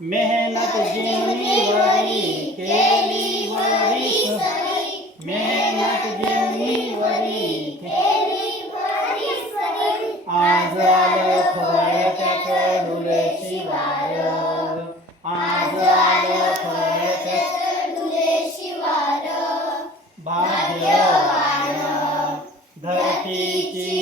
मेहनत जीवनीवरी केली वरी मेहनत जीवनीवरी आज आलं फळ त्याकडून शिवाय। आज आलं फळ भाग्यवान हो, धरतीची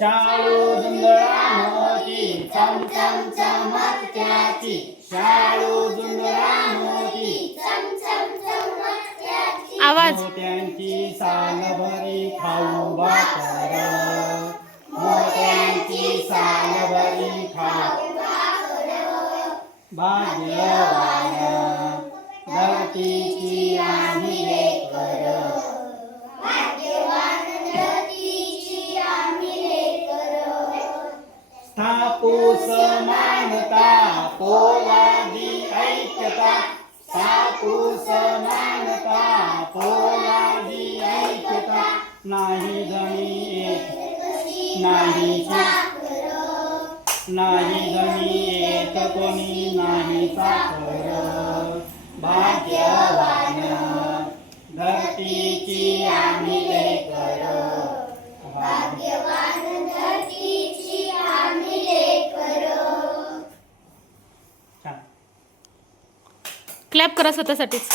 शाळू जुंदळा मोती चम चम चमत्याची. शाळू जुंदळा मोती आवाज. मोत्यांची साल भरी खाऊ भाकर मोत्यांची साल भरी खाऊ भाग्यवान धरतीची आम्ही स्थापूस समानता पोलादी ऐक्यता। स्थापूस समानता पोलादी ऐक्यता। नाही जणी एक नाही नाही जणी एक कोणी नाही साखर। भाग्यवा क्लॅप करा स्वतःसाठीच.